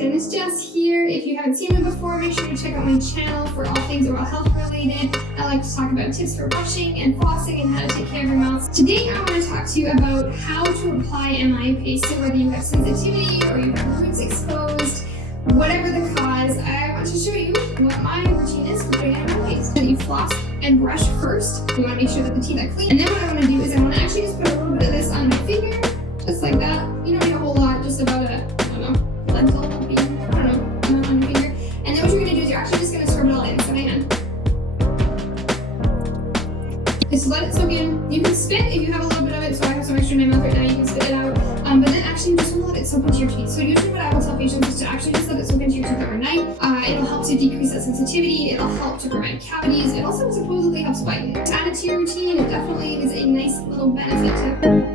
Dentist Jess here. If you haven't seen me before, make sure to check out my channel for all things oral health related. I like to talk about tips for brushing and flossing and how to take care of your mouth. Today I want to talk to you about how to apply MI paste. So whether you have sensitivity or you have roots exposed, whatever the cause, I want to show you what my routine is for putting MI paste. So you floss and brush first. You want to make sure that the teeth are clean. And then what I want to do is I want to actually just put a little bit of this on my finger, just like that. You don't need a whole lot, just about a, lentil, maybe, on your finger. And then what you're going to do is you're actually just going to scrub it all in. So my hand. Just let it soak in. You can spit if you have a little bit of it. So I have some extra in my mouth right now. You can spit it out. But then actually you just want to let it soak into your teeth. So usually what I will tell patients is to actually just let it soak into your teeth overnight. It'll help to decrease that sensitivity. It'll help to prevent cavities. It also supposedly helps bite. To add it to your routine, it definitely is a nice little benefit to